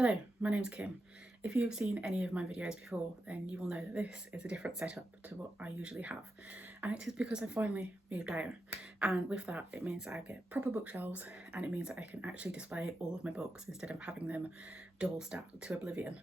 Hello, my name's Kim. If you've seen any of my videos before, then you will know that this is a different setup to what I usually have. And it is because I finally moved out. And with that, it means that I get proper bookshelves, and it means that I can actually display all of my books instead of having them double stacked to oblivion.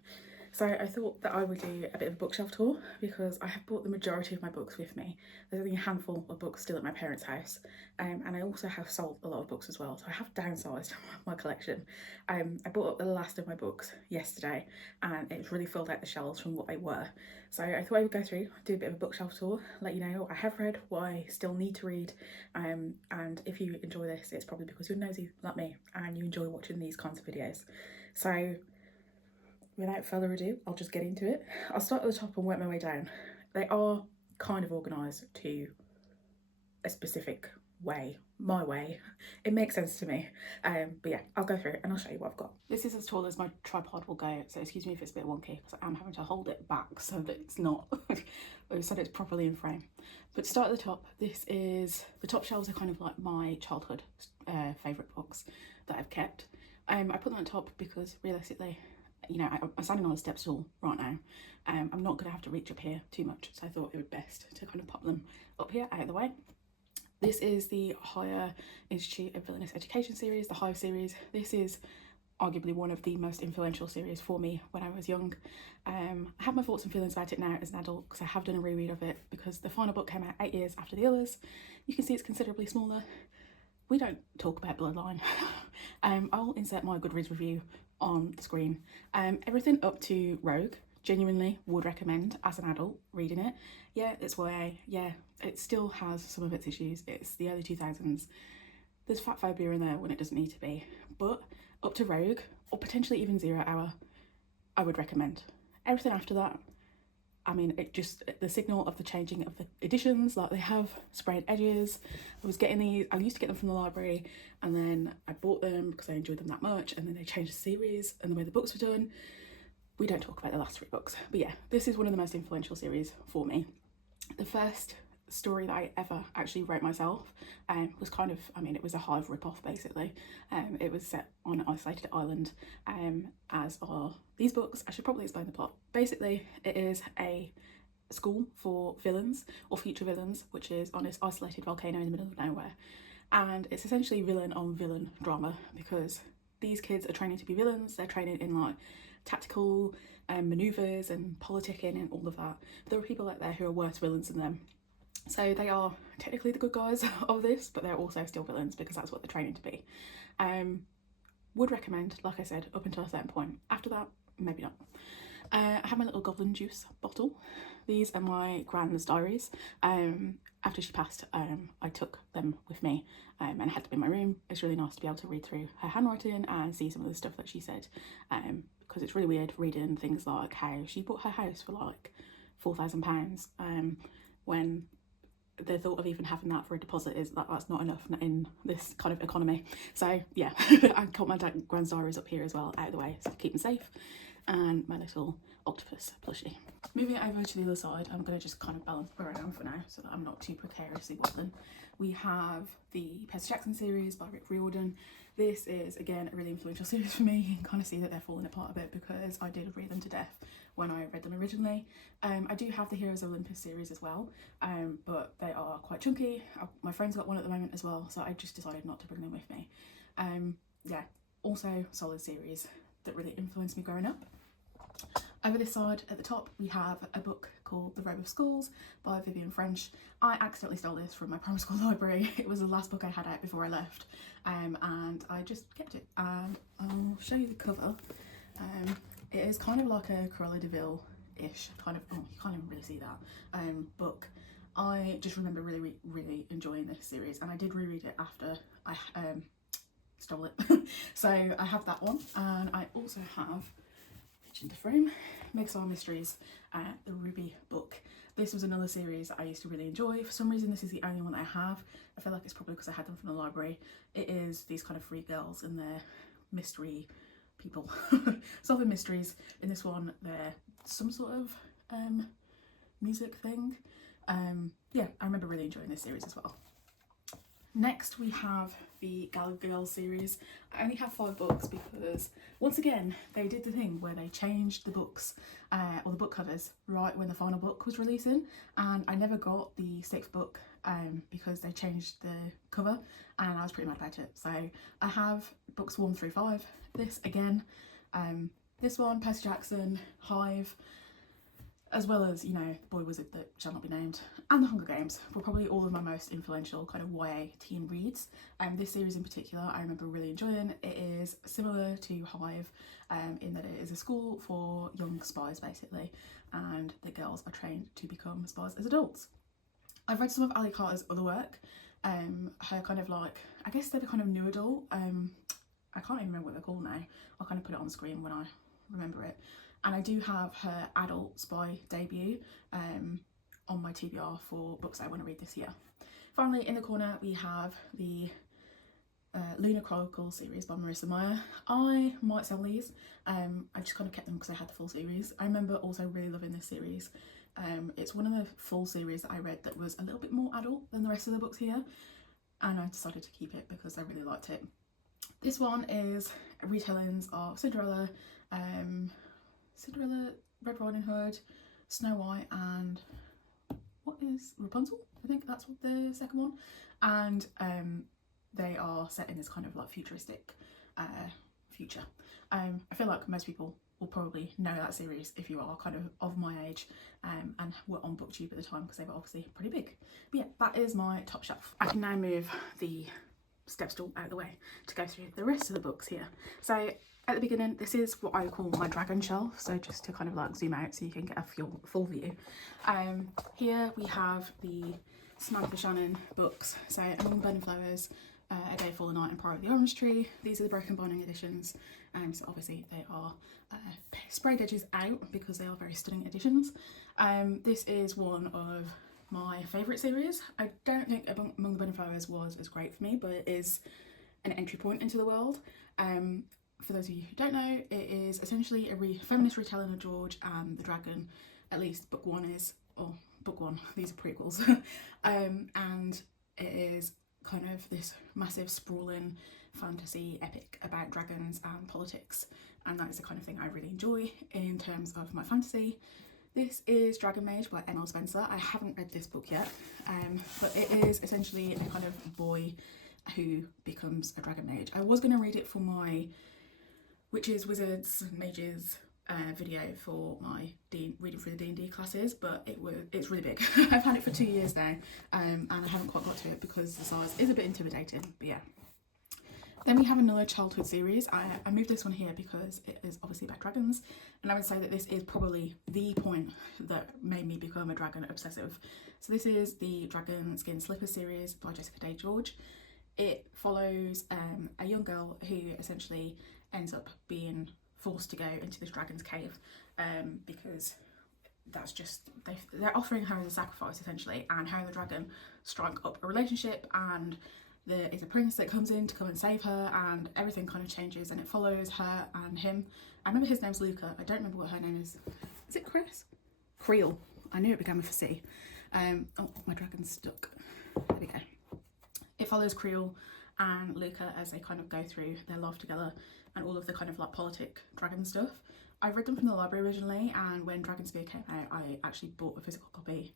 So I thought that I would do a bit of a bookshelf tour because I have brought the majority of my books with me. There's only a handful of books still at my parents' house, and I also have sold a lot of books as well, so I have downsized my collection. I bought up the last of my books yesterday, and it's really filled out the shelves from what they were. So I thought I would go through, do a bit of a bookshelf tour, let you know what I have read, what I still need to read, and if you enjoy this, it's probably because you're nosy like me and you enjoy watching these kinds of videos. So without further ado, I'll just get into it. I'll start at the top and work my way down. They are kind of organised to a specific way, my way. It makes sense to me. But yeah, I'll go through it and I'll show you what I've got. This is as tall as my tripod will go, so excuse me if it's a bit wonky because I'm having to hold it back so that it's not, so that it's properly in frame. But to start at the top, the top shelves are kind of like my childhood favourite books that I've kept. I put them on top because realistically, you know, I'm standing on a step stool right now. I'm not going to have to reach up here too much, so I thought it would best to kind of pop them up here out of the way. This is the Higher Institute of Villainous Education series, the Hive series. This is arguably one of the most influential series for me when I was young. I have my thoughts and feelings about it now as an adult because I have done a reread of it because the final book came out 8 years after the others. You can see it's considerably smaller. We don't talk about Bloodline. I'll insert my Goodreads review on the screen. Everything up to Rogue, genuinely would recommend as an adult reading it. Yeah, it's YA. Yeah, it still has some of its issues. It's the early 2000s. There's fat phobia in there when it doesn't need to be. But up to Rogue, or potentially even 0 Hour, I would recommend. Everything after that, I mean, it just, the signal of the changing of the editions, like they have sprayed edges. I used to get them from the library, and then I bought them because I enjoyed them that much, and then they changed the series and the way the books were done. We don't talk about the last 3 books, but yeah, this is one of the most influential series for me. The first story that I ever actually wrote myself was kind of, I mean, it was a Hive rip-off basically. It was set on an isolated island, as are these books. I should probably explain the plot. Basically, it is a school for villains or future villains, which is on this isolated volcano in the middle of nowhere. And it's essentially villain on villain drama because these kids are training to be villains. They're training in like tactical maneuvers and politicking and all of that. But there are people out there who are worse villains than them. So they are technically the good guys of this, but they're also still villains because that's what they're training to be. Would recommend, like I said, up until a certain point. After that, maybe not. I have my little goblin juice bottle. These are my grand's diaries. After she passed, I took them with me and I had them in my room. It's really nice to be able to read through her handwriting and see some of the stuff that she said, because it's really weird reading things like how she bought her house for like £4,000 when the thought of even having that for a deposit is that's not enough in this kind of economy. So yeah, I got my grand's diaries up here as well, out of the way, so to keep them safe, and my little octopus plushie. Moving over to the other side, I'm going to just kind of balance where I am for now so that I'm not too precariously wobbling. We have the Percy Jackson series by Rick Riordan. This is, again, a really influential series for me. You can kind of see that they're falling apart a bit because I did read them to death when I read them originally. I do have the Heroes of Olympus series as well, but they are quite chunky. My friend's got one at the moment as well, so I just decided not to bring them with me. Yeah, also solid series that really influenced me growing up. Over this side at the top we have a book called The Robe of Skulls by Vivian French. I accidentally stole this from my primary school library. It was the last book I had out before I left, and I just kept it, and I'll show you the cover. It is kind of like a Cruella de Vil-ish kind of, oh, you can't even really see that, book. I just remember really enjoying this series, and I did reread it after I stole it. So I have that one, and I also have, in the frame, Megstar Mysteries, the Ruby book. This was another series that I used to really enjoy. For some reason this is the only one that I have. I feel like it's probably because I had them from the library. It is these kind of 3 girls and their mystery people solving mysteries. In this one they're some sort of music thing. Yeah, I remember really enjoying this series as well. Next we have the Gallagher Girls series. I only have 5 books because, once again, they did the thing where they changed the books, or the book covers, right when the final book was releasing, and I never got the 6th book because they changed the cover, and I was pretty mad about it. So I have books 1 through 5. This again, this one, Percy Jackson, Hive, as well as, you know, The Boy Wizard That Shall Not Be Named, and The Hunger Games were probably all of my most influential kind of YA teen reads. This series in particular I remember really enjoying. It is similar to Hive in that it is a school for young spies basically, and the girls are trained to become spies as adults. I've read some of Ali Carter's other work, her kind of like, I guess they're the kind of new adult, I can't even remember what they're called now, I'll kind of put it on the screen when I remember it. And I do have her adult spy debut on my TBR for books I want to read this year. Finally, in the corner we have the Lunar Chronicles series by Marissa Meyer. I might sell these. I just kind of kept them because I had the full series. I remember also really loving this series. It's one of the full series that I read that was a little bit more adult than the rest of the books here, and I decided to keep it because I really liked it. This one is retellings of Cinderella, Red Riding Hood, Snow White, and what is Rapunzel? I think that's what the second one. And they are set in this kind of like futuristic future. I feel like most people will probably know that series if you are kind of my age and were on BookTube at the time, because they were obviously pretty big. But yeah, that is my top shelf. I can now move the step stool out of the way to go through the rest of the books here. So at the beginning, this is what I call my dragon shelf, so just to kind of like zoom out so you can get a full view. Here we have the Samantha Shannon books, so Among the Burning Flowers, A Day for the Night, and Pride of the Orange Tree. These are the broken binding editions, so obviously they are sprayed edges out because they are very stunning editions. This is one of my favourite series. I don't think Among the Burning Flowers was as great for me, but it is an entry point into the world. For those of you who don't know, it is essentially a feminist retelling of George and the Dragon. At least book 1 is, or book 1, these are prequels. And it is kind of this massive sprawling fantasy epic about dragons and politics, and that is the kind of thing I really enjoy in terms of my fantasy. This is Dragon Mage by M.L. Spencer. I haven't read this book yet, but it is essentially a kind of boy who becomes a dragon mage. I was going to read it for my Witches, Wizards, Mages video for my reading through the D&D classes, but it's really big. I've had it for 2 years now, and I haven't quite got to it because the size is a bit intimidating, but yeah. Then we have another childhood series. I moved this one here because it is obviously about dragons, and I would say that this is probably the point that made me become a dragon obsessive. So this is the Dragon Skin Slippers series by Jessica Day George. It follows a young girl who essentially ends up being forced to go into this dragon's cave because that's just, they're offering her as a sacrifice essentially, and her and the dragon strike up a relationship, and there is a prince that comes in to come and save her, and everything kind of changes, and it follows her and him. I remember his name's Luca. I don't remember what her name is. Is it Chris? Creel. I knew it began with a C. Oh, my dragon's stuck. There we go. It follows Creel and Luca as they kind of go through their life together and all of the kind of like politic dragon stuff. I read them from the library originally, and when Dragonspear came out I actually bought a physical copy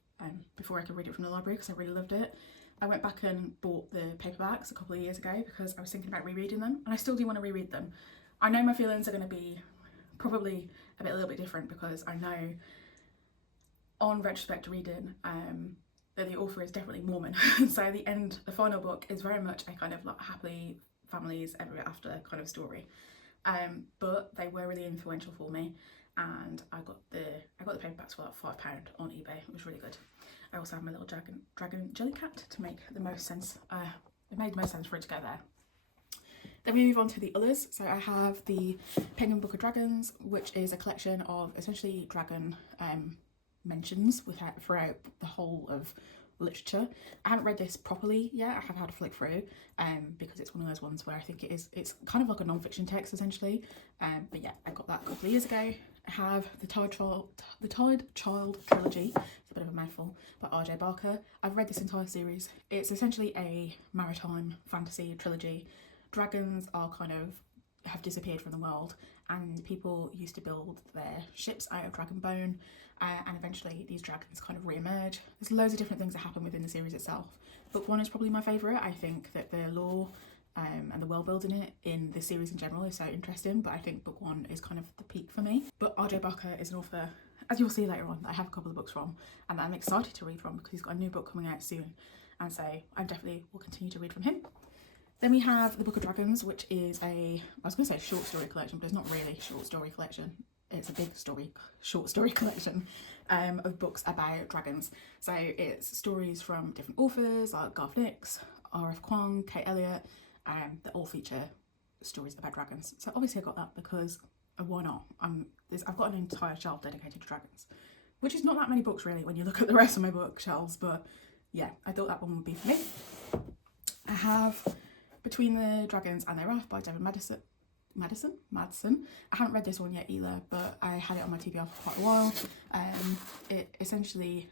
before I could read it from the library because I really loved it. I went back and bought the paperbacks a couple of years ago because I was thinking about rereading them, and I still do want to reread them. I know my feelings are going to be probably a little bit different because I know on retrospect reading that the author is definitely Mormon. So the final book is very much a kind of like happy families ever after kind of story. But they were really influential for me, and I got the paperbacks for like £5 on eBay. It was really good. I also have my little dragon jellycat to make the most sense. It made the most sense for it to go there. Then we move on to the others. So I have the Penguin Book of Dragons, which is a collection of essentially dragon mentions throughout the whole of literature. I haven't read this properly yet. I have had a flick through because it's one of those ones where I think it's kind of like a non-fiction text essentially. But yeah, I got that a couple of years ago. I have the Tide Child trilogy it's a bit of a mouthful, by R.J. Barker. I've read this entire series. It's essentially a maritime fantasy trilogy. Dragons are kind of have disappeared from the world, and people used to build their ships out of dragon bone, and eventually these dragons kind of re-emerge. There's loads of different things that happen within the series itself. Book 1 is probably my favourite. I think that the lore and the world building it in the series in general is so interesting, but I think book 1 is kind of the peak for me. But R.J. Barker is an author, as you'll see later on, that I have a couple of books from and that I'm excited to read from because he's got a new book coming out soon, and so I definitely will continue to read from him. Then we have The Book of Dragons, which is I was going to say short story collection, but it's not really a short story collection. It's a big short story collection of books about dragons. So it's stories from different authors like Garth Nix, R.F. Kuang, Kate Elliott, that all feature stories about dragons. So obviously I got that because why not? I've got an entire shelf dedicated to dragons, which is not that many books really when you look at the rest of my bookshelves, but yeah, I thought that one would be for me. I have Between the Dragons and Their Wrath by David Madison. I haven't read this one yet either, but I had it on my TBR for quite a while. It essentially,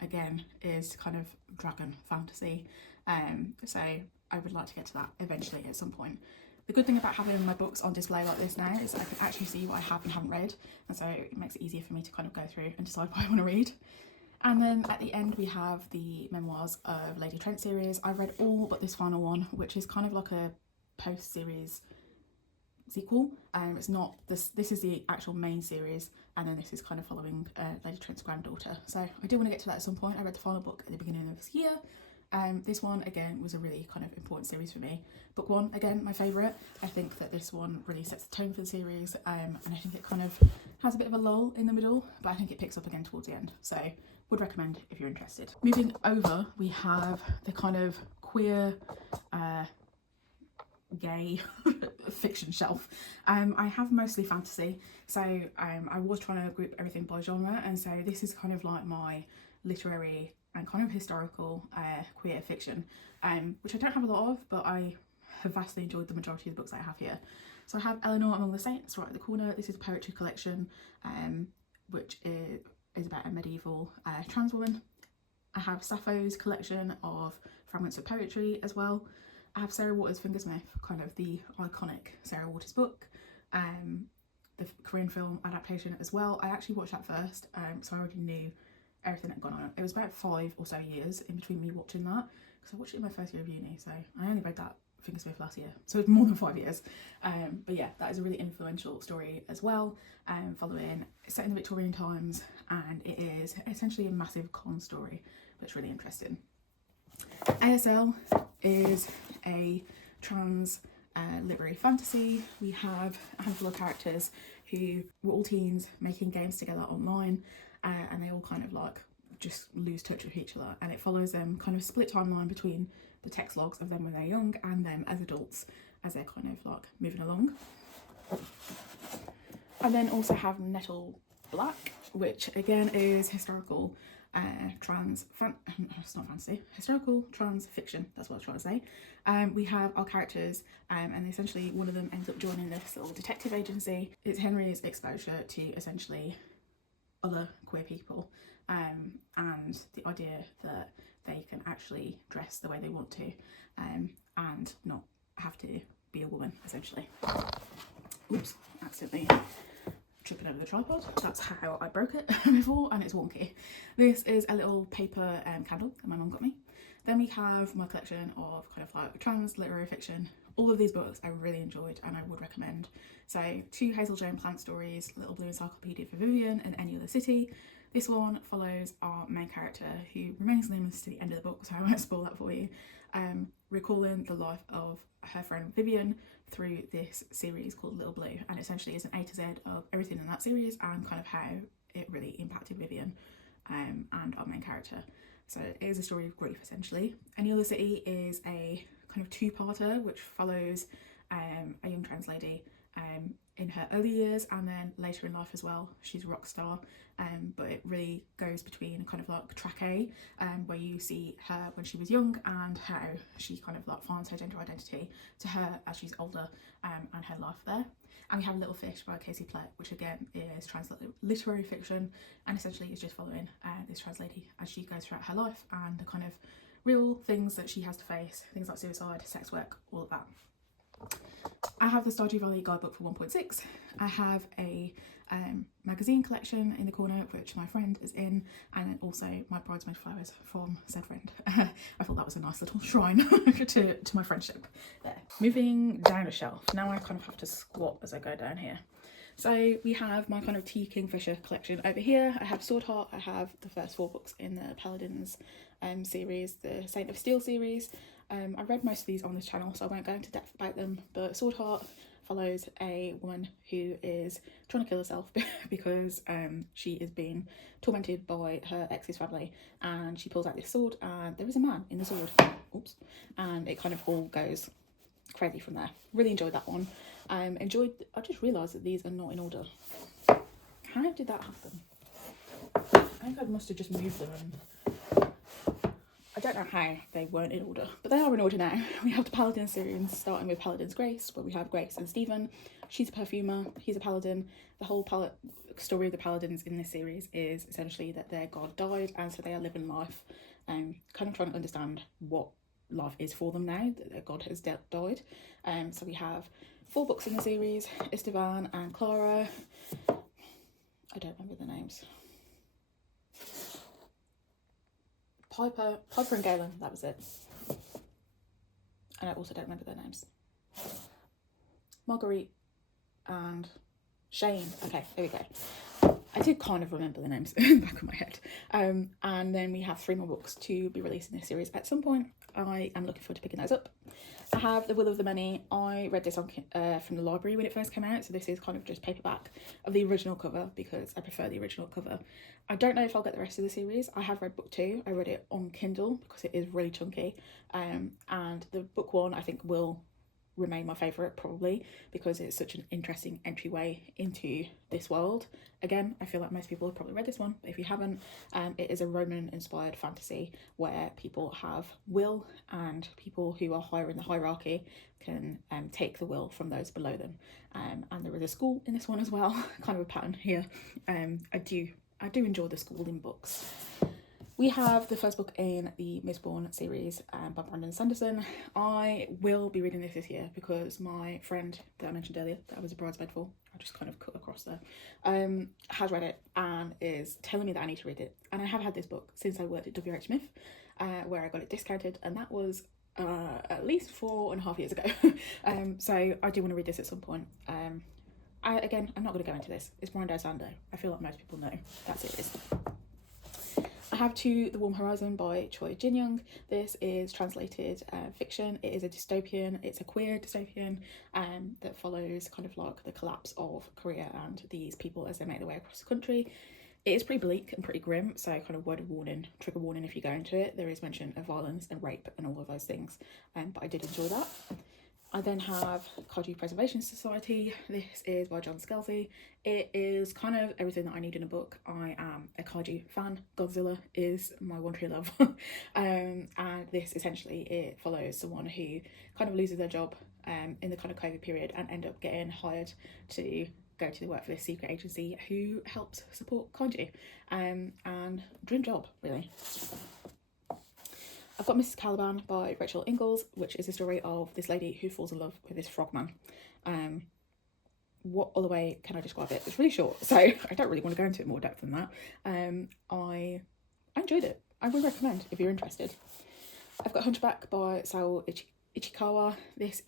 again, is kind of dragon fantasy. So I would like to get to that eventually at some point. The good thing about having my books on display like this now is that I can actually see what I have and haven't read, and so it makes it easier for me to kind of go through and decide what I want to read. And then at the end we have the Memoirs of Lady Trent series. I've read all but this final one, which is kind of like a post-series sequel. It's not this is the actual main series, and then this is kind of following Lady Trent's granddaughter. So I do want to get to that at some point. I read the final book at the beginning of this year. This one again was a really kind of important series for me. Book 1, again, my favourite. I think that this one really sets the tone for the series, and I think it kind of has a bit of a lull in the middle, but I think it picks up again towards the end. So would recommend if you're interested. Moving over, we have the kind of queer gay fiction shelf. I have mostly fantasy, so I was trying to group everything by genre, and so this is kind of like my literary and kind of historical queer fiction, which I don't have a lot of, but I have vastly enjoyed the majority of the books I have here. So I have Eleanor Among the Saints right at the corner. This is a poetry collection, which is about a medieval trans woman. I have Sappho's collection of fragments of poetry as well. I have Sarah Waters' Fingersmith, kind of the iconic Sarah Waters book, the Korean film adaptation as well. I actually watched that first, so I already knew everything that had gone on. It was about 5 or so years in between me watching that, because I watched it in my first year of uni, so I only read that Fingersmith last year, so it's more than 5 years. But yeah, that is a really influential story as well, set in the Victorian times, and it is essentially a massive con story, but it's really interesting. ASL is a trans literary fantasy. We have a handful of characters who were all teens making games together online, and they all kind of like just lose touch with each other, and it follows them kind of split timeline between the text logs of them when they're young and them as adults as they're kind of like moving along. I then also have Nettle Black, which again is historical historical trans fiction, that's what I was trying to say. We have our characters, and essentially one of them ends up joining this little detective agency. It's Henry's exposure to essentially other queer people, and the idea that they can actually dress the way they want to, and not have to be a woman, essentially. Oops, accidentally tripping over the tripod. That's how I broke it before, and it's wonky. This is a little paper candle that my mum got me. Then we have my collection of kind of like trans literary fiction. All of these books I really enjoyed and I would recommend. So 2 Hazel Jane Plant stories, Little Blue Encyclopedia for Vivian and Any Other City. This one follows our main character, who remains nameless to the end of the book, so I won't spoil that for you, recalling the life of her friend Vivian through this series called Little Blue, and essentially is an A to Z of everything in that series and kind of how it really impacted Vivian and our main character. So it is a story of grief, essentially. Any Other City is a kind of 2-parter which follows a young trans lady in her early years and then later in life as well. She's a rock star, but it really goes between kind of like track A, where you see her when she was young and how she kind of like finds her gender identity, to her as she's older, and her life there. And we have Little Fish by Casey Plett, which again is literary fiction, and essentially is just following this trans lady as she goes throughout her life and the kind of real things that she has to face, things like suicide, sex work, all of that. I have the Stardew Valley guidebook for 1.6. I have a magazine collection in the corner, which my friend is in, and then also my bridesmaid flowers from said friend. I thought that was a nice little shrine to my friendship there. Moving down a shelf, now I kind of have to squat as I go down here. So we have my kind of T. Kingfisher collection over here. I have Sword Heart, I have the first 4 books in the Paladins series, the Saint of Steel series. I read most of these on this channel, so I won't go into depth about them, but Sword Heart follows a woman who is trying to kill herself because she is being tormented by her ex's family, and she pulls out this sword and there is a man in the sword. Oops. And it kind of all goes crazy from there. Really enjoyed that one. I just realised that these are not in order. How did that happen? I think I must have just moved them, and I don't know how they weren't in order, but they are in order now. We have the Paladin series, starting with Paladin's Grace, where we have Grace and Stephen. She's a perfumer, he's a paladin. The whole story of the paladins in this series is essentially that their god died, and so they are living life, kind of trying to understand what life is for them now that their god has died. So we have 4 books in the series, Esteban and Clara. I don't remember the names. Piper and Galen, that was it. And I also don't remember their names. Marguerite and Shane. Okay, there we go. I did kind of remember the names in the back of my head. And then we have 3 more books to be released in this series at some point. I am looking forward to picking those up. I have The Will of the Many. I read this on from the library when it first came out, so this is kind of just paperback of the original cover because I prefer the original cover. I don't know if I'll get the rest of the series. I have read book 2. I read it on Kindle because it is really chunky, and the book 1 I think will remain my favourite probably because it's such an interesting entryway into this world. Again, I feel like most people have probably read this one, but if you haven't, it is a Roman inspired fantasy where people have will, and people who are higher in the hierarchy can take the will from those below them, and there is a school in this one as well, kind of a pattern here. I do enjoy the schooling books. We have the first book in the Mistborn series by Brandon Sanderson. I will be reading this year because my friend that I mentioned earlier, that I was a bridesmaid for, I just kind of cut across there, has read it and is telling me that I need to read it. And I have had this book since I worked at WH Smith, where I got it discounted, and that was at least 4.5 years ago. So I do want to read this at some point. I'm not going to go into this. It's Brando Sando. I feel like most people know that series. I have To the Warm Horizon by Choi Jin-young. This is translated fiction. It is a dystopian. It's a queer dystopian that follows kind of like the collapse of Korea and these people as they make their way across the country. It is pretty bleak and pretty grim, so kind of word of warning, trigger warning if you go into it. There is mention of violence and rape and all of those things, but I did enjoy that. I then have Kaiju Preservation Society. This is by John Scalzi. It is kind of everything that I need in a book. I am a kaiju fan. Godzilla is my one true love. And this essentially, it follows someone who kind of loses their job in the kind of COVID period and end up getting hired to go to work for this secret agency who helps support kaiju. And dream job, really. I've got Mrs. Caliban by Rachel Ingalls, which is the story of this lady who falls in love with this frogman. What other way can I describe it? It's really short, so I don't really want to go into it more depth than that. I enjoyed it. I would recommend if you're interested. I've got Hunchback by Sao Ichikawa. This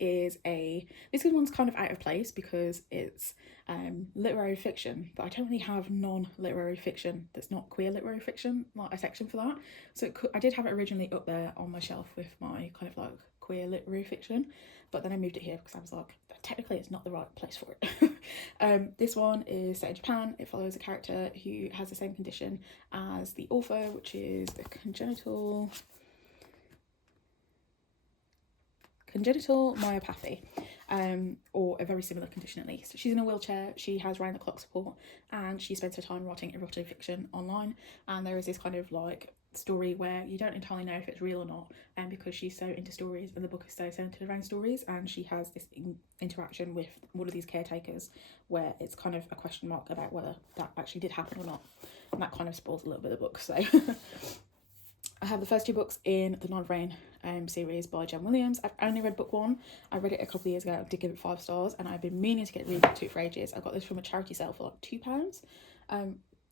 one's kind of out of place because it's literary fiction, but I don't really have non-literary fiction that's not queer literary fiction, like a section for that. So I did have it originally up there on my shelf with my kind of like queer literary fiction, but then I moved it here because I was like, technically it's not the right place for it. This one is set in Japan. It follows a character who has the same condition as the author, which is a congenital myopathy, or a very similar condition at least. She's in a wheelchair, she has round the clock support, and she spends her time writing erotic fiction online, and there is this kind of like story where you don't entirely know if it's real or not, and because she's so into stories and the book is so centered around stories, and she has this interaction with one of these caretakers where it's kind of a question mark about whether that actually did happen or not, and that kind of spoils a little bit of the book. So I have the first 2 books in the Ninth Reign series by Jen Williams. I've only read book 1. I read it a couple of years ago. I did give it 5 stars, and I've been meaning to get read book 2 for ages. I got this from a charity sale for like £2.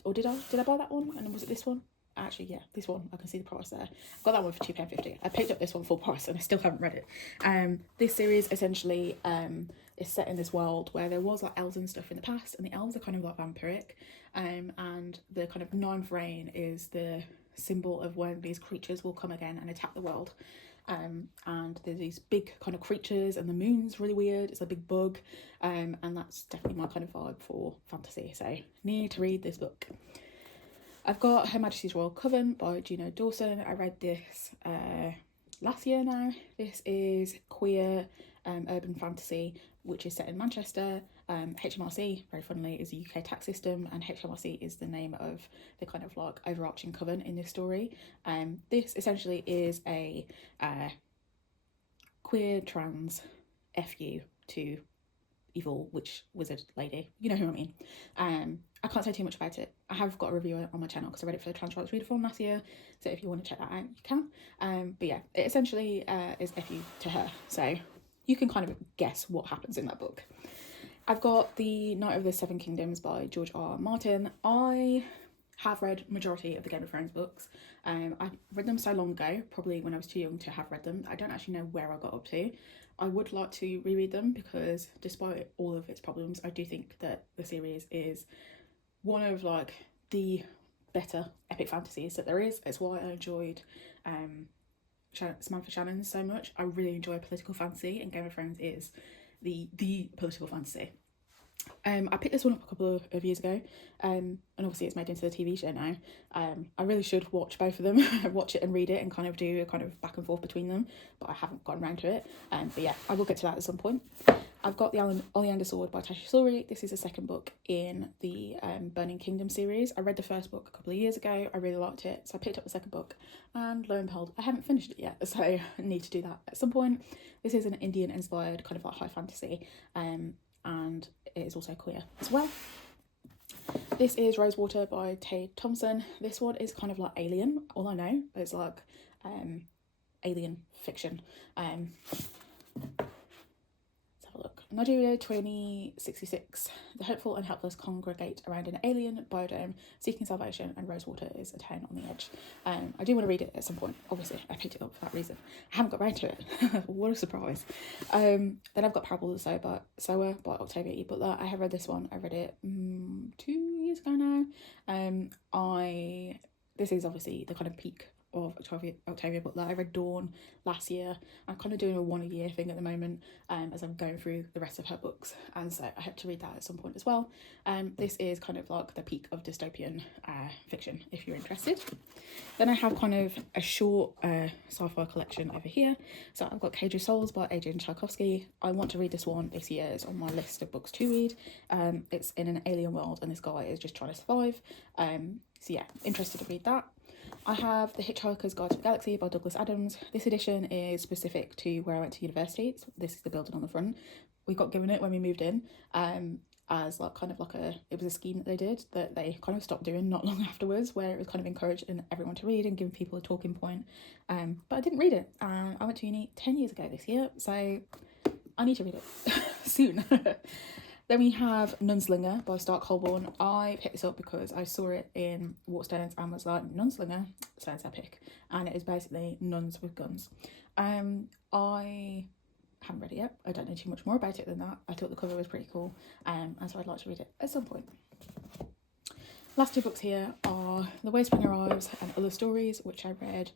Or did I buy that one? And then was it this one? Actually, yeah, this one. I can see the price there. I got that one for £2.50. I picked up this one full price, and I still haven't read it. This series essentially is set in this world where there was like elves and stuff in the past, and the elves are kind of like vampiric, and the kind of Ninth Reign is the symbol of when these creatures will come again and attack the world. And there's these big kind of creatures, and the moon's really weird. It's a big bug, and that's definitely my kind of vibe for fantasy. So need to read this book. I've got Her Majesty's Royal Coven by Juno Dawson. I read this last year now. This is queer urban fantasy, which is set in Manchester. HMRC, very funnily, is the UK tax system, and HMRC is the name of the kind of like overarching coven in this story. This essentially is a queer trans FU to evil witch wizard lady. You know who I mean. I can't say too much about it. I have got a review on my channel because I read it for the Trans Rights Readathon last year, so if you want to check that out, you can. But yeah, it essentially is FU to her, so you can kind of guess what happens in that book. I've got The Night of the Seven Kingdoms by George R. Martin. I have read majority of the Game of Thrones books. I read them so long ago, probably when I was too young to have read them. I don't actually know where I got up to. I would like to reread them because despite all of its problems, I do think that the series is one of like the better epic fantasies that there is. It's why I enjoyed Samantha Shannon so much. I really enjoy political fantasy, and Game of Thrones is the political fantasy. I picked this one up a couple of years ago, and obviously it's made into the TV show now. I really should watch both of them, watch it and read it, and kind of do a kind of back and forth between them, but I haven't gotten around to it. But yeah, I will get to that at some point. I've got The Oleander Sword by Tasha Suri. This is the second book in the Burning Kingdom series. I read the first book a couple of years ago. I really liked it, so I picked up the second book, and lo and behold, I haven't finished it yet, so I need to do that at some point. This is an Indian-inspired kind of like high fantasy, and it is also queer as well. This is Rosewater by Tay Thompson. This one is kind of like Alien. All I know is like alien fiction. Let's have a look. Nigeria 2066. The hopeful and helpless congregate around an alien biodome seeking salvation, and Rosewater is a town on the edge. I do want to read it at some point. Obviously, I picked it up for that reason. I haven't got round to it. What a surprise. Then I've got Parable of the Sower by Octavia E. Butler. I have read this one. I read it 2 years ago now. This is obviously the kind of peak of Octavia Butler. I read Dawn last year. I'm kind of doing a 1 a year thing at the moment, as I'm going through the rest of her books, and so I hope to read that at some point as well. This is kind of like the peak of dystopian fiction, if you're interested. Then I have kind of a short sci-fi collection over here. So I've got Cage of Souls by Adrian Tchaikovsky. I want to read this one this year. It's on my list of books to read. It's in an alien world, and this guy is just trying to survive. So yeah, interested to read that. I have The Hitchhiker's Guide to the Galaxy by Douglas Adams. This edition is specific to where I went to university. This is the building on the front. We got given it when we moved in, as like kind of like it was a scheme that they did that they kind of stopped doing not long afterwards, where it was kind of encouraging everyone to read and giving people a talking point. But I didn't read it. I went to uni 10 years ago this year, so I need to read it soon. Then we have Nunslinger by Stark Holborn. I picked this up because I saw it in Waterstones and was like, Nunslinger sounds epic. And it is basically nuns with guns. I haven't read it yet. I don't know too much more about it than that. I thought the cover was pretty cool, and so I'd like to read it at some point. Last 2 books here are The Way Spring Arrives and Other Stories, which I read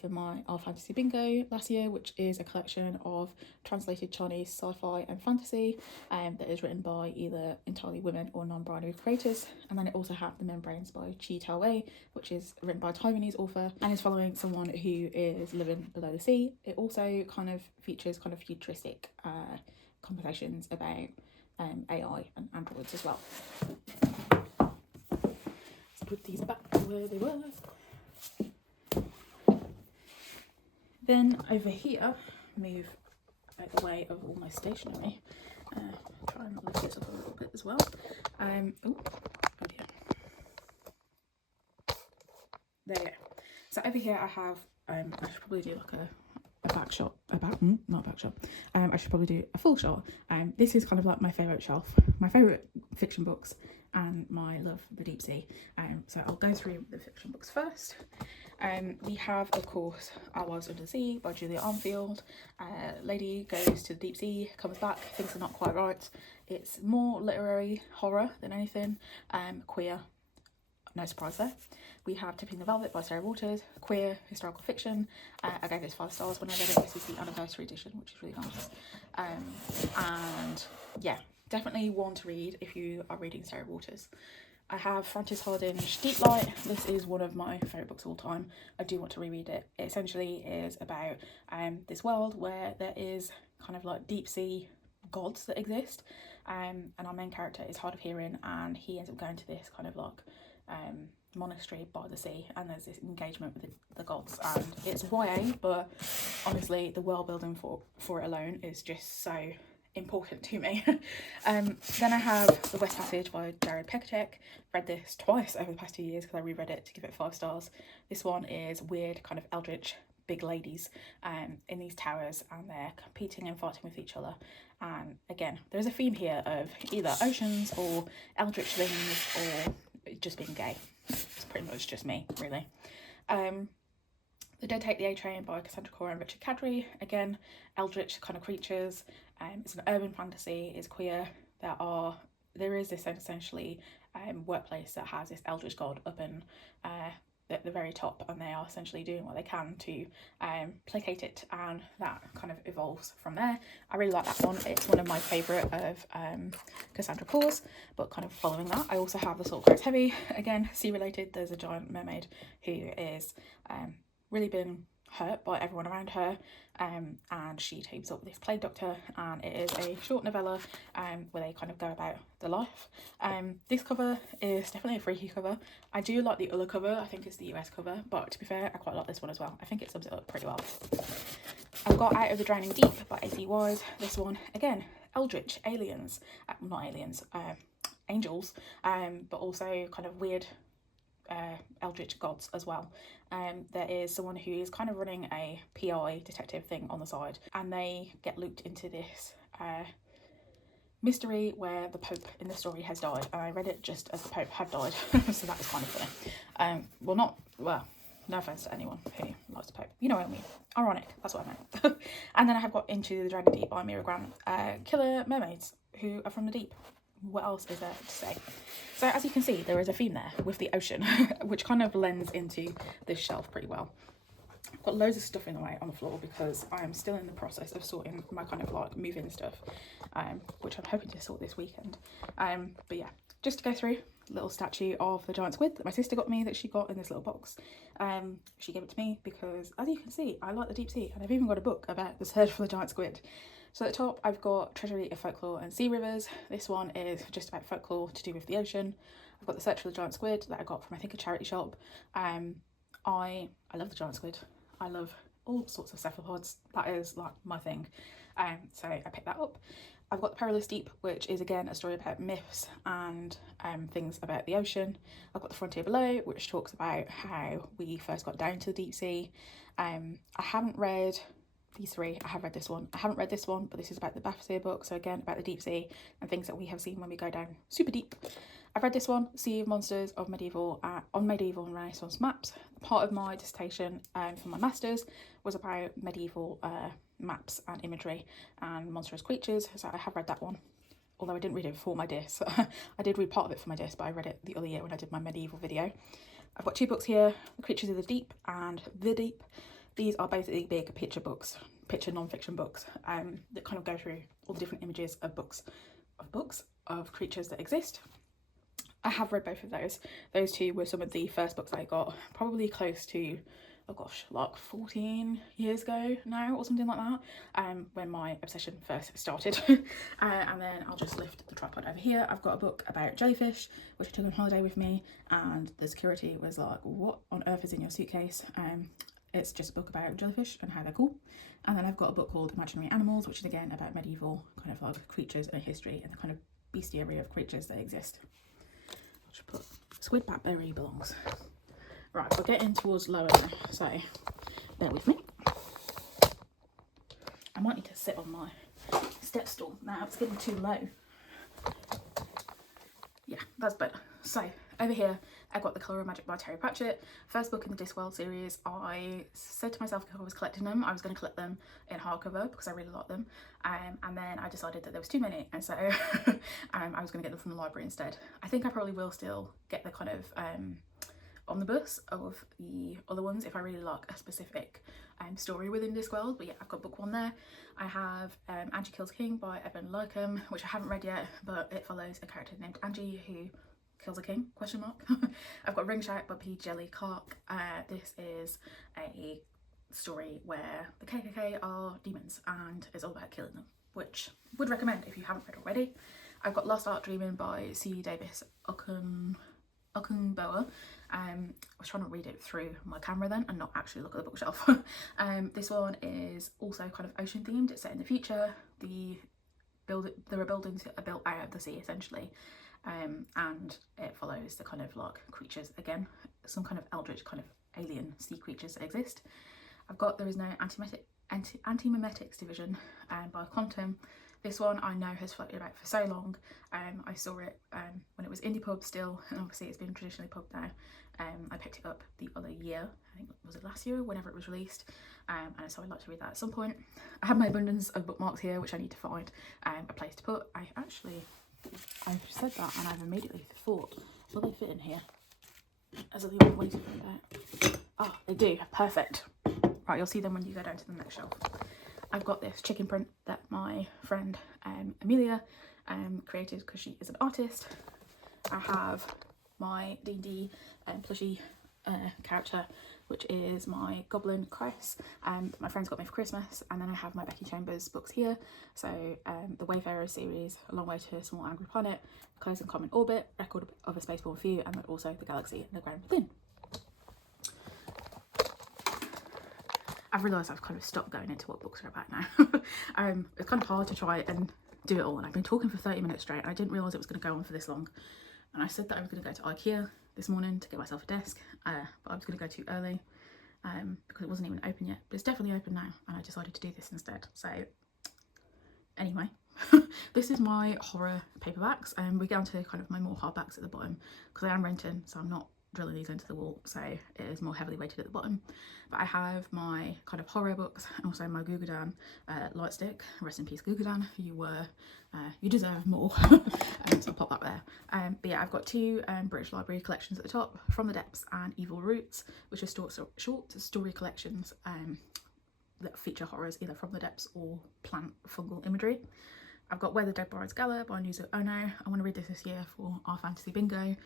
for my Our Fantasy Bingo last year, which is a collection of translated Chinese sci-fi and fantasy that is written by either entirely women or non-binary creators. And then it also has The Membranes by Chi Tao Wei, which is written by a Taiwanese author and is following someone who is living below the sea. It also kind of features kind of futuristic conversations about AI and androids as well. Put these back to where they were. Then over here, move out the way of all my stationery. Try and lift this up a little bit as well. Oh dear. There you go. So over here I have, I should probably do like a back shot, not a back shot. I should probably do a full shot. This is kind of like my favourite shelf, my favourite fiction books, and my love for the deep sea. So I'll go through the fiction books first. We have, of course, I Was Under the Sea by Julia Armfield. Lady goes to the deep sea, comes back, things are not quite right. It's more literary horror than anything, queer, no surprise there. We have Tipping the Velvet by Sarah Waters, queer historical fiction. I gave this 5 stars when I read it. This is the anniversary edition, which is really nice. And yeah, definitely one to read if you are reading Sarah Waters. I have Frances Hardinge Deep Light. This is one of my favourite books of all time. I do want to reread it. It essentially is about this world where there is kind of like deep sea gods that exist, and our main character is hard of hearing, and he ends up going to this kind of like monastery by the sea, and there's this engagement with the gods, and it's YA, but honestly the world building for it alone is just so important to me. Then I have The West Passage by Jared Pekatek. Read this twice over the past 2 years because I reread it to give it 5 stars. This one is weird, kind of eldritch big ladies in these towers, and they're competing and fighting with each other. And again, there's a theme here of either oceans or eldritch things or just being gay. It's pretty much just me, really. The Dead Take the A Train by Cassandra Cora and Richard Cadry. Again, eldritch kind of creatures. It's an urban fantasy, it's queer. There is this essentially workplace that has this eldritch god up in at the very top, and they are essentially doing what they can to placate it, and that kind of evolves from there. I really like that one. It's one of my favourite of Cassandra Core's, but kind of following that, I also have The Salt Grows Heavy. Again, sea related. There's a giant mermaid who is really been hurt by everyone around her, and she teams up with this plague doctor, and it is a short novella where they kind of go about the life. This cover is definitely a freaky cover. I do like the other cover, I think it's the US cover, but to be fair, I quite like this one as well. I think it sums it up pretty well. I've got Out of the Drowning Deep by A.C. Wise. This one, again, eldritch, aliens, not aliens, angels, but also kind of weird eldritch gods as well. There is someone who is kind of running a PI detective thing on the side, and they get looped into this mystery where the Pope in the story has died, and I read it just as the Pope had died. So that was kind of funny. No offence to anyone who likes the Pope, you know what I mean, ironic, that's what I meant. And then I have got Into the Drowning Deep by Mira Grant. Killer mermaids who are from the deep. What else is there to say? So as you can see, there is a theme there with the ocean, which kind of lends into this shelf pretty well. I've got loads of stuff in the way on the floor because I am still in the process of sorting my kind of like move-in stuff, which I'm hoping to sort this weekend. But yeah, just to go through, little statue of the giant squid that my sister got me, that she got in this little box. She gave it to me because, as you can see, I like the deep sea, and I've even got a book about the search for the giant squid. So at the top, I've got Treasury of Folklore and Sea Rivers. This one is just about folklore to do with the ocean. I've got The Search for the Giant Squid that I got from, I think, a charity shop. I love the giant squid. I love all sorts of cephalopods. That is like my thing. So I picked that up. I've got The Perilous Deep, which is again a story about myths and things about the ocean. I've got The Frontier Below, which talks about how we first got down to the deep sea. I haven't read these three. I have read this one. I haven't read this one, but this is about the Bathurst book, so again about the deep sea and things that we have seen when we go down super deep. I've read this one, Sea of Monsters on medieval and Renaissance maps. Part of my dissertation for my masters was about medieval maps and imagery and monstrous creatures, so I have read that one, although I didn't read it for my diss. I did read part of it for my diss, but I read it the other year when I did my medieval video. I've got 2 books here, The Creatures of the Deep and The Deep. These are basically big picture books, picture non-fiction books, that kind of go through all the different images of of creatures that exist. I have read both of those. Those 2 were some of the first books I got, probably close to, oh gosh, like 14 years ago now or something like that, when my obsession first started. And then I'll just lift the tripod over here. I've got a book about jellyfish, which I took on holiday with me, and the security was like, what on earth is in your suitcase? It's just a book about jellyfish and how they're cool. And then I've got a book called Imaginary Animals, which is again about medieval kind of like creatures and history and the kind of bestiary of creatures that exist. I'll just put squid batberry belongs. Right, we're getting towards lower now, so bear with me. I might need to sit on my step stool now, it's getting too low. Yeah, that's better. So over here I've got The Colour of Magic by Terry Pratchett, first book in the Discworld series. I said to myself if I was collecting them I was going to collect them in hardcover because I really like them, and then I decided that there was too many, and so I was going to get them from the library instead. I think I probably will still get the kind of omnibus of the other ones if I really like a specific story within Discworld, but yeah, I've got book one there. I have Angie Kills King by Evan Lurkham, which I haven't read yet, but it follows a character named Angie who kills a king, question mark. I've got Ring Shout by P. Jelly Clark. This is a story where the KKK are demons and it's all about killing them, which would recommend if you haven't read already. I've got Lost Art Dreaming by C. Davis Okunboa. I was trying to read it through my camera then and not actually look at the bookshelf. This one is also kind of ocean themed. It's set in the future. There are buildings that are built out of the sea essentially, and it follows the kind of like creatures again, some kind of eldritch kind of alien sea creatures that exist. I've got There Is No Anti-Memetics Division by Quantum. This one I know has floated about for so long. I saw it when it was indie pub still, and obviously it's been traditionally pub now. I picked it up the other year, I think was it last year, whenever it was released, and so I'd like to read that at some point. I have my abundance of bookmarks here which I need to find a place to put. I've said that and I've immediately thought, will they fit in here? As a little way to find out. Oh, they do, perfect. Right, you'll see them when you go down to the next shelf. I've got this chicken print that my friend Amelia created because she is an artist. I have my D&D plushie character, which is my goblin Chris, my friends got me for Christmas. And then I have my Becky Chambers books here, so the Wayfarer series, A Long Way to a Small Angry Planet, Close and Common Orbit, Record of a Spaceborne Few, and then also The Galaxy and the Ground Within. I've realised I've kind of stopped going into what books are about now. It's kind of hard to try and do it all, and I've been talking for 30 minutes straight and I didn't realise it was going to go on for this long. And I said that I was going to go to IKEA this morning to get myself a desk, but I was going to go too early because it wasn't even open yet, but it's definitely open now, and I decided to do this instead. So anyway, this is my horror paperbacks, and we get onto kind of my more hardbacks at the bottom because I am renting, so I'm not drilling these into the wall, so it is more heavily weighted at the bottom. But I have my kind of horror books and also my Gugudan light stick. Rest in peace Gugudan, you deserve more. So I'll pop that there. But yeah, I've got two British Library collections at the top, From the Depths and Evil Roots, which are short story collections that feature horrors either from the depths or plant fungal imagery. I've got Where the Dead Brides Gala by Nuzo Ono. I want to read this year for our fantasy bingo.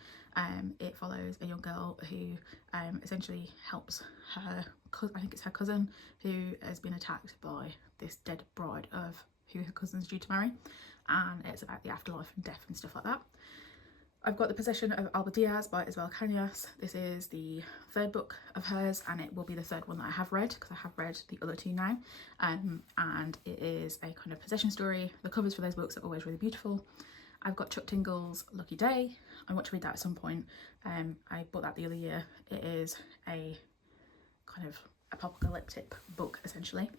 It follows a young girl who essentially helps her, I think it's her cousin, who has been attacked by this dead bride of who her cousin's due to marry, and it's about the afterlife and death and stuff like that. I've got The Possession of Alba Diaz by Isabel Cañas. This is the third book of hers, and it will be the third one that I have read because I have read the other two now. And it is a kind of possession story. The covers for those books are always really beautiful. I've got Chuck Tingle's Lucky Day. I want to read that at some point. I bought that the other year. It is a kind of apocalyptic book essentially.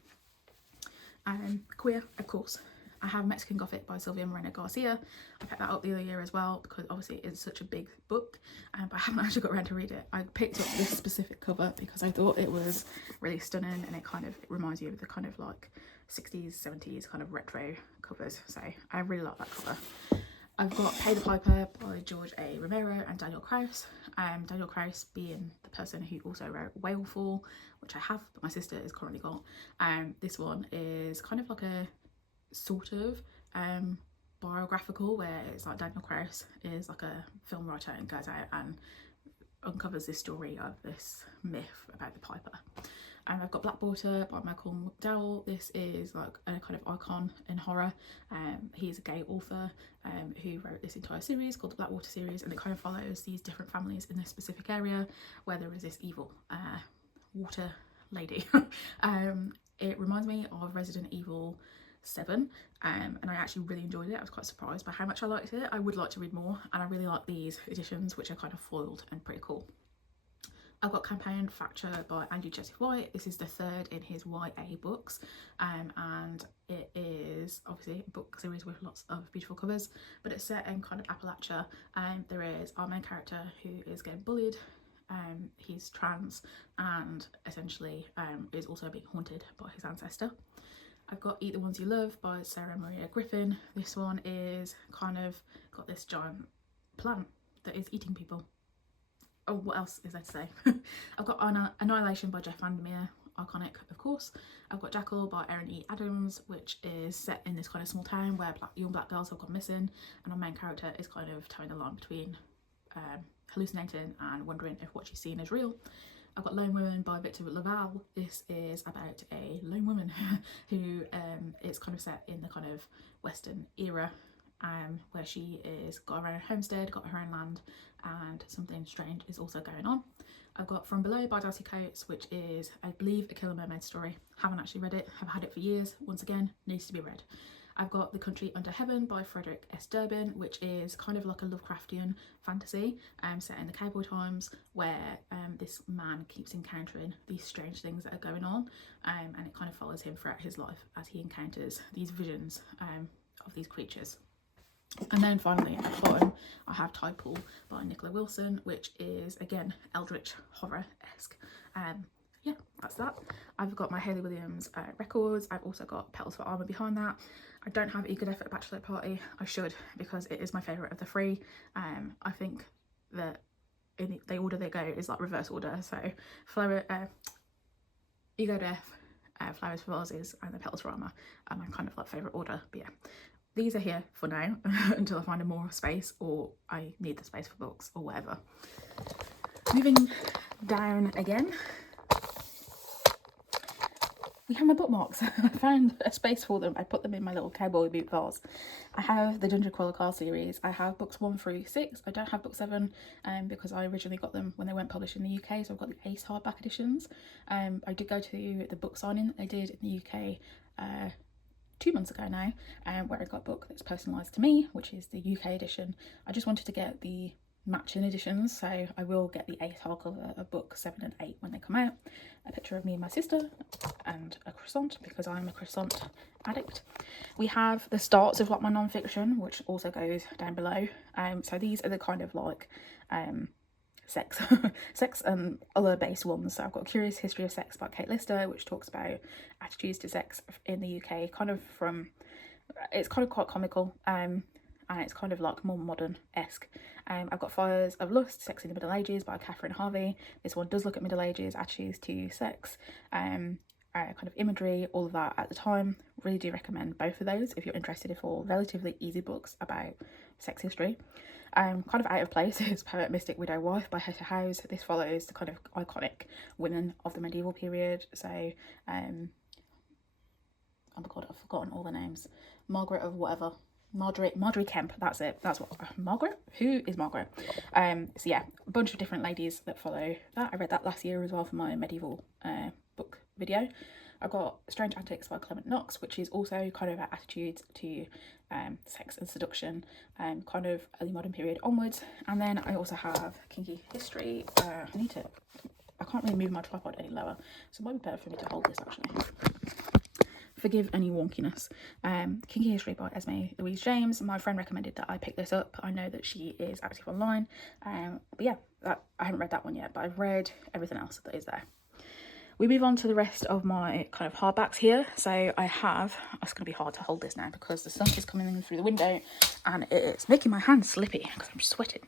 Queer, of course. I have Mexican Gothic by Sylvia Moreno Garcia. I picked that up the other year as well because obviously it is such a big book, but I haven't actually got around to read it. I picked up this specific cover because I thought it was really stunning, and it reminds you of the kind of like 60s, 70s kind of retro covers, so I really like that cover. I've got Pay the Piper by George A. Romero and Daniel Kraus. Daniel Kraus being the person who also wrote Whalefall, which I have, but my sister has currently got. This one is kind of like a sort of biographical, where it's like Daniel Kraus is like a film writer and goes out and uncovers this story of this myth about the Piper. I've got Blackwater by Michael McDowell. This is like a kind of icon in horror. He's a gay author who wrote this entire series called the Blackwater series, and it kind of follows these different families in this specific area where there is this evil water lady. It reminds me of Resident Evil 7, and I actually really enjoyed it. I was quite surprised by how much I liked it. I would like to read more, and I really like these editions, which are kind of foiled and pretty cool. I've got Campaign Fracture by Andrew Joseph White. This is the third in his YA books, and it is obviously a book series with lots of beautiful covers, but it's set in kind of Appalachia, and there is our main character who is getting bullied. He's trans and essentially is also being haunted by his ancestor. I've got Eat the Ones You Love by Sarah Maria Griffin. This one is kind of got this giant plant that is eating people. Oh, what else is there to say? I've got Annihilation by Jeff Vandermeer, iconic of course. I've got Jackal by Erin E. Adams, which is set in this kind of small town where young black girls have gone missing, and our main character is kind of towing the line between hallucinating and wondering if what she's seen is real. I've got Lone Woman by Victor Laval. This is about a lone woman who is kind of set in the kind of Western era, where she is got her own homestead, got her own land, and something strange is also going on. I've got From Below by Darcy Coates, which is, I believe, a Killer Mermaid story. Haven't actually read it, have had it for years. Once again, needs to be read. I've got The Country Under Heaven by Frederick S. Durbin, which is kind of like a Lovecraftian fantasy set in the cowboy times, where this man keeps encountering these strange things that are going on, and it kind of follows him throughout his life as he encounters these visions of these creatures. And then finally at the bottom I have Typhoon by Nicola Wilson, which is again eldritch horror-esque. Yeah, that's that. I've got my Hayley Williams records. I've also got Petals for Armour behind that. I don't have Eager Death at a Bachelorette Party. I should, because it is my favourite of the three. I think that in the order they go is like reverse order. So Ego Death, Flowers for Vases, and the Petals for Armour are my kind of like favourite order. But yeah, these are here for now until I find a more space, or I need the space for books or whatever. Moving down again, we have my bookmarks. I found a space for them. I put them in my little cowboy boot vase. I have the Dungeon Crawler Car series. I have books 1 through 6. I don't have book 7 because I originally got them when they weren't published in the UK, so I've got the Ace hardback editions. I did go to the book signing that they did in the UK 2 months ago now, where I got a book that's personalised to me, which is the UK edition. I just wanted to get the matching editions, so I will get the Ace hardcover of book 7 and 8 when they come out. A picture of me and my sister and a croissant, because I'm a croissant addict. We have the starts of like my non-fiction, which also goes down below. So these are the kind of like sex and other based ones. So I've got A Curious History of Sex by Kate Lister, which talks about attitudes to sex in the UK, kind of from, it's kind of quite comical, and it's kind of like more modern-esque. I've got Fires of Lust, Sex in the Middle Ages by Catherine Harvey. This one does look at Middle Ages, attitudes to sex, kind of imagery, all of that at the time. Really do recommend both of those if you're interested for relatively easy books about sex history. Kind of out of place is Poet, Mystic, Widow, Wife by Hetta House. This follows the kind of iconic women of the medieval period. So, oh my god, I've forgotten all the names. Margaret of whatever. Marjorie Kemp, that's it. That's what, Margaret? Who is Margaret? So yeah, a bunch of different ladies that follow that. I read that last year as well for my medieval book video. I've got Strange Antics by Clement Knox, which is also kind of about attitudes to sex and seduction, kind of early modern period onwards. And then I also have Kinky History. I can't really move my tripod any lower, so it might be better for me to hold this actually. Forgive any wonkiness. Kinky History by Esme Louise James. My friend recommended that I pick this up. I know that she is active online, but yeah, I haven't read that one yet, but I've read everything else that is there. We move on to the rest of my kind of hardbacks here. So I have, it's going to be hard to hold this now because the sun is coming in through the window and it's making my hands slippy because I'm sweating.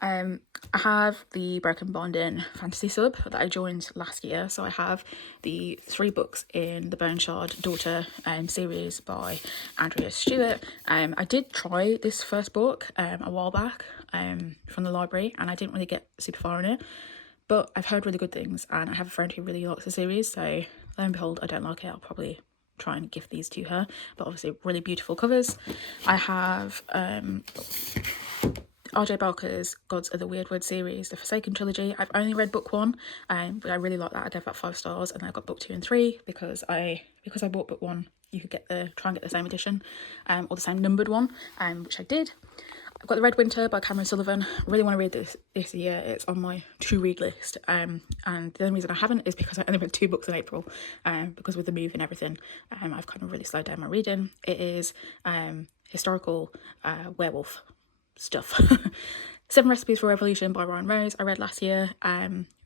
I have the Broken Bonding fantasy sub that I joined last year. So I have the 3 books in the Bone Shard Daughter series by Andrea Stewart. I did try this first book a while back from the library, and I didn't really get super far in it. But I've heard really good things, and I have a friend who really likes the series, so lo and behold, I don't like it. I'll probably try and gift these to her, but obviously really beautiful covers. I have R.J. Barker's Gods of the Weird Word series, the Forsaken trilogy. I've only read book 1, but I really like that. I gave that 5 stars, and then I got book 2 and 3 because I bought book 1. You could try and get the same edition, or the same numbered one, which I did. I've got The Red Winter by Cameron Sullivan. I really want to read this year. It's on my to-read list. And the only reason I haven't is because I only read 2 books in April, because with the move and everything, I've kind of really slowed down my reading. It is historical werewolf stuff. 7 Recipes for Revolution by Ryan Rose, I read last year.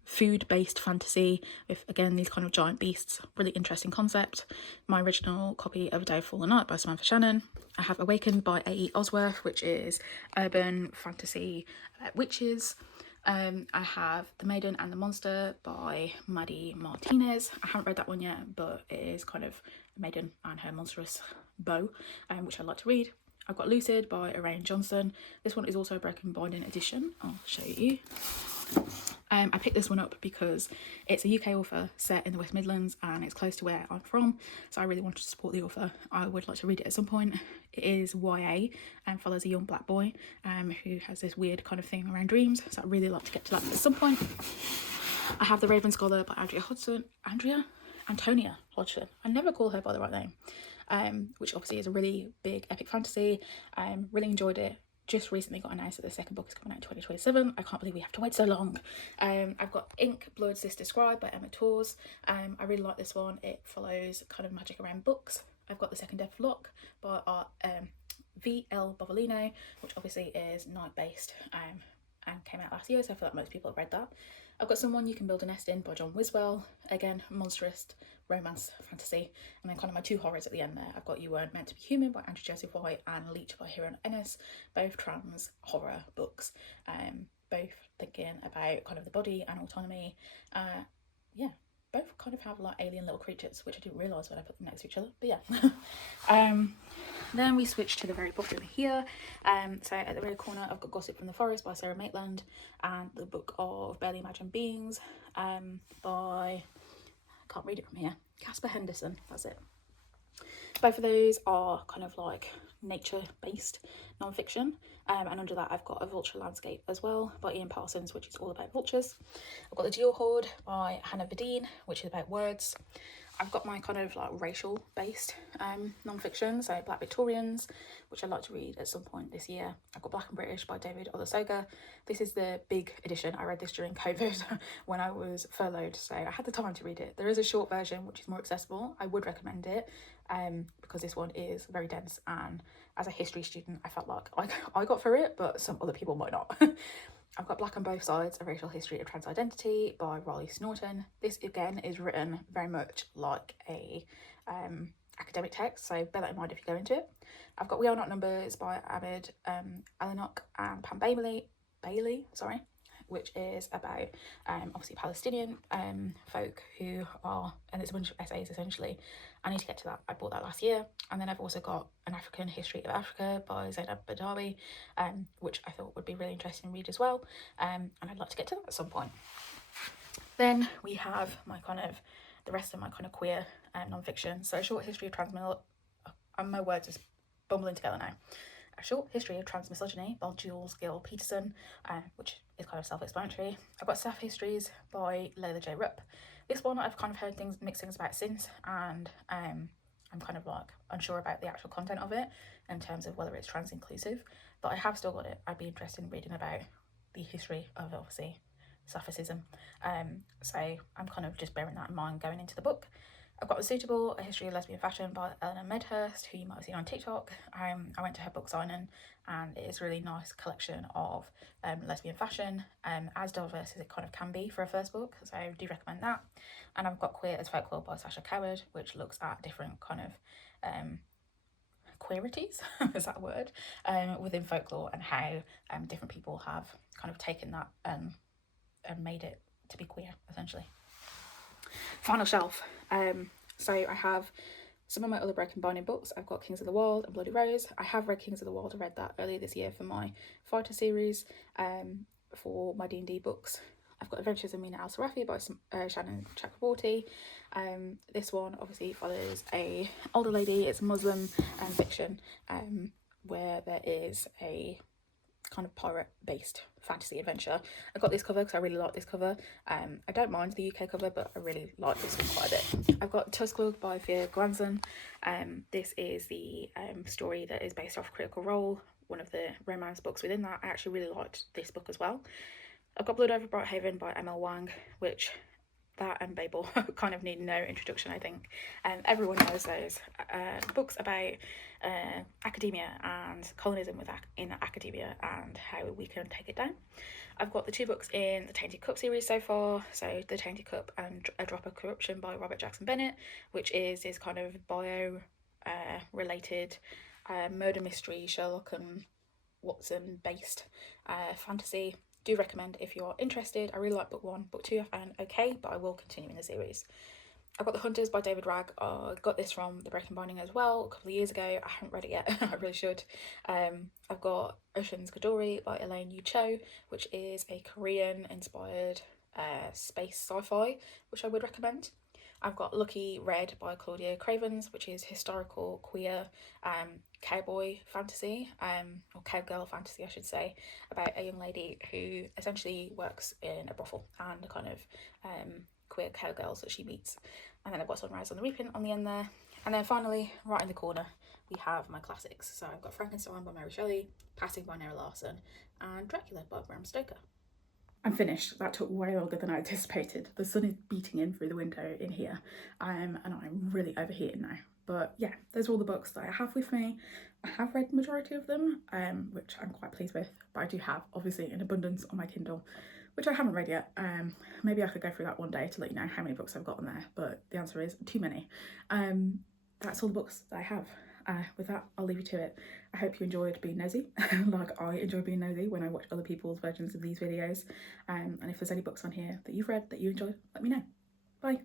Food-based fantasy with, again, these kind of giant beasts. Really interesting concept. My original copy of A Day of Fallen Night by Samantha Shannon. I have Awakened by A.E. Osworth, which is urban fantasy about witches. I have The Maiden and the Monster by Maddie Martinez. I haven't read that one yet, but it is kind of a maiden and her monstrous beau, which I'd like to read. I've got Lucid by Iraine Johnson. This one is also a broken binding edition. I'll show you. I picked this one up because it's a UK author set in the West Midlands and it's close to where I'm from, so I really wanted to support the author. I would like to read it at some point. It is YA and follows a young black boy who has this weird kind of thing around dreams, so I'd really like to get to that at some point. I have The Raven Scholar by Antonia Hodgson. I never call her by the right name, which obviously is a really big epic fantasy. Really enjoyed it. Just recently got announced that the second book is coming out in 2027. I can't believe we have to wait so long. I've got Ink, Blood, Sister Scribe by Emma Tors. I really like this one. It follows kind of magic around books. I've got The Second Death Lock by V.L. Bovolino, which obviously is night-based and came out last year, so I feel like most people have read that. I've got Someone You Can Build a Nest In by John Wiswell. Again, monstrous romance fantasy. And then kind of my 2 horrors at the end there. I've got You Weren't Meant to Be Human by Andrew Joseph White and Leech by Hiran Ennis. Both trans horror books. Both thinking about kind of the body and autonomy. Yeah, both kind of have like alien little creatures, which I didn't realise when I put them next to each other. But yeah. Then we switch to the very bottom here. So at the very corner, I've got Gossip from the Forest by Sarah Maitland and the Book of Barely Imagined Beings by, I can't read it from here, Casper Henderson, that's it. Both of those are kind of like nature-based non-fiction. And under that, I've got A Vulture Landscape as well by Ian Parsons, which is all about vultures. I've got The Dual Horde by Hannah Badine, which is about words. I've got my kind of like racial based non-fiction, so Black Victorians, which I'd like to read at some point this year. I've got Black and British by David Olusoga. This is the big edition. I read this during COVID when I was furloughed, so I had the time to read it. There is a short version which is more accessible. I would recommend it because this one is very dense, and as a history student I felt like I got through it, but some other people might not. I've got Black on Both Sides, A Racial History of Trans Identity by Riley Snorton. This, again, is written very much like a academic text, so bear that in mind if you go into it. I've got We Are Not Numbers by Ahmed Alanok and Pam Bailey, which is about obviously Palestinian folk who are, and it's a bunch of essays essentially. I need to get to that. I bought that last year. And then I've also got An African History of Africa by Zainab Badawi, which I thought would be really interesting to read as well. And I'd like to get to that at some point. Then we have the rest of my kind of queer non-fiction. So A Short History of my words is bumbling together now. A Short History of Transmisogyny by Jules Gill Peterson, which is kind of self-explanatory. I've got Staff Histories by Layla J. Rupp. This one I've kind of heard mixed things about since, and I'm kind of like unsure about the actual content of it in terms of whether it's trans inclusive, but I have still got it. I'd be interested in reading about the history of obviously Sapphism, so I'm kind of just bearing that in mind going into the book. I've got The Suitable, A History of Lesbian Fashion by Eleanor Medhurst, who you might have seen on TikTok. I went to her book signing, and it is a really nice collection of lesbian fashion, as diverse as it kind of can be for a first book, so I do recommend that. And I've got Queer as Folklore by Sasha Coward, which looks at different kind of queerities, is that a word, within folklore, and how different people have kind of taken that and made it to be queer, essentially. Final shelf. So I have some of my other broken binding books. I've got Kings of the Wild and Bloody Rose. I have read Kings of the Wild. I read that earlier this year for my fighter series, for my D&D books. I've got Adventures of Mina Al-Sarafi by Shannon Chakraborty. This one obviously follows a older lady. It's Muslim fiction, where there is a kind of pirate based fantasy adventure. I got this cover because I really like this cover. I don't mind the UK cover, but I really like this one quite a bit. I've got Tusklug by Fia Granson. This is the story that is based off Critical Role, one of the romance books within that. I actually really liked this book as well. I've got Blood Over Bright Haven by ML Wang, which that and Babel kind of need no introduction, I think. Everyone knows those books about academia and colonism in academia and how we can take it down. I've got the 2 books in the Tainted Cup series so far, so The Tainted Cup and A Drop of Corruption by Robert Jackson Bennett, which is his kind of bio related murder mystery, Sherlock and Watson based fantasy. Do recommend if you're interested. I really like book 1. Book 2 I found okay, but I will continue in the series. I've got The Hunters by David Ragg. I got this from the Breaking Binding as well a couple of years ago. I haven't read it yet. I really should. I've got Ocean's Gadori by Elaine Yu Cho, which is a Korean inspired space sci-fi, which I would recommend. I've got Lucky Red by Claudia Cravens, which is historical queer cowboy fantasy, or cowgirl fantasy, I should say, about a young lady who essentially works in a brothel and the kind of queer cowgirls that she meets. And then I've got Sunrise on the Reaping on the end there. And then finally, right in the corner, we have my classics. So I've got Frankenstein by Mary Shelley, Passing by Nora Larson, and Dracula by Bram Stoker. I'm finished. That took way longer than I anticipated. The sun is beating in through the window in here, and I'm really overheating now. But yeah, those are all the books that I have with me. I have read the majority of them, which I'm quite pleased with, but I do have obviously an abundance on my Kindle, which I haven't read yet. Maybe I could go through that one day to let you know how many books I've got on there, but the answer is too many. That's all the books that I have. With that, I'll leave you to it. I hope you enjoyed being nosy, like I enjoy being nosy when I watch other people's versions of these videos. And if there's any books on here that you've read that you enjoy, let me know. Bye.